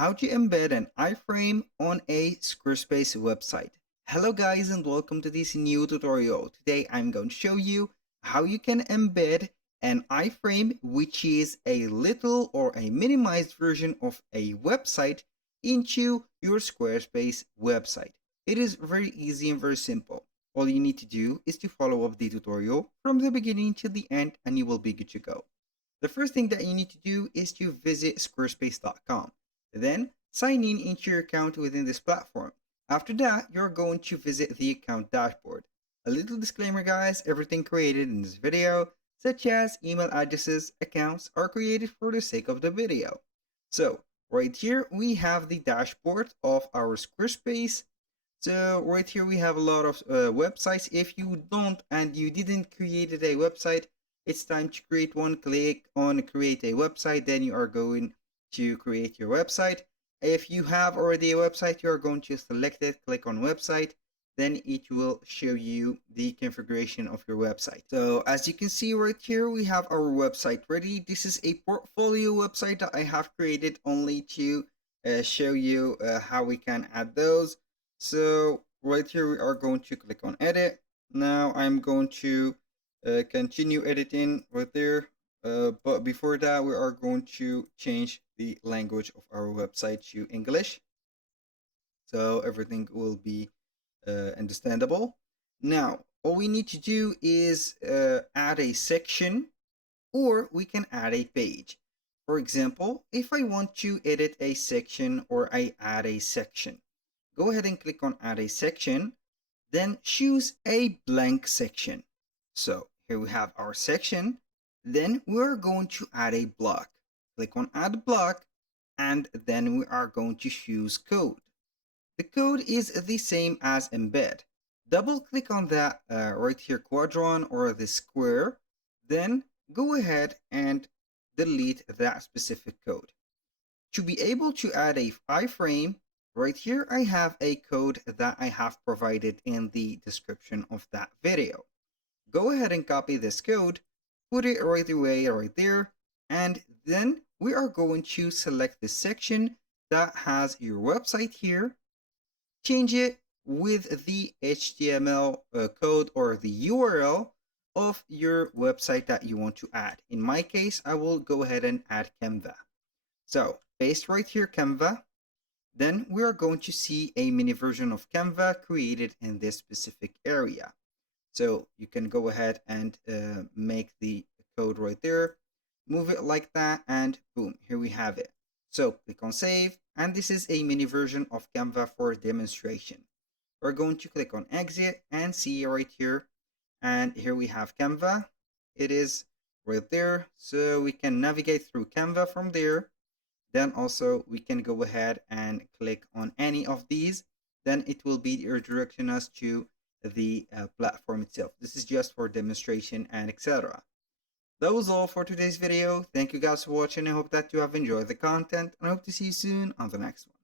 how to embed an iframe on a Squarespace website. Hello guys and welcome to this new tutorial. Today I'm going to show you how you can embed an iframe, which is a little or a minimized version of a website, into your Squarespace website. It is very easy and very simple. All you need to do is to follow up the tutorial from the beginning to the end and you will be good to go. The first thing that you need to do is to visit squarespace.com. Then sign in into your account within this platform. After that, you're going to visit the account dashboard. A little disclaimer guys, everything created in this video, such as email addresses, accounts, are created for the sake of the video. So right here we have the dashboard of our Squarespace. So right here we have a lot of websites. If you don't and you didn't create a website, it's time to create one. Click on create a website, then you are going to create your website. If you have already a website, you are going to select it, click on website, then it will show you the configuration of your website. So as you can see right here, we have our website ready. This is a portfolio website that I have created only to show you how we can add those. So right here we are going to click on edit. Now I'm going to continue editing right there. But before that, we are going to change the language of our website to English, so everything will be understandable. Now, all we need to do is add a section, or we can add a page. For example, if I want to edit a section or I add a section, go ahead and click on add a section, then choose a blank section. So here we have our section. Then we're going to add a block. Click on add block, and then we are going to choose code. The code is the same as embed. Double click on that right here quadrant or the square, then go ahead and delete that specific code. To be able to add a iframe, right here I have a code that I have provided in the description of that video. Go ahead and copy this code, put it right away right there, and then we are going to select the section that has your website here, change it with the HTML code or the URL of your website that you want to add. In my case, I will go ahead and add Canva. So paste right here Canva. Then we are going to see a mini version of Canva created in this specific area. So you can go ahead and make the code right there, move it like that, and boom, here we have it. So click on save, and this is a mini version of Canva for demonstration. We're going to click on exit and see right here, and here we have Canva. It is right there, so we can navigate through Canva from there. Then also we can go ahead and click on any of these, then it will be redirecting us to the platform itself. This is just for demonstration and etc. That was all for today's video. Thank you guys for watching. I hope that you have enjoyed the content, and I hope to see you soon on the next one.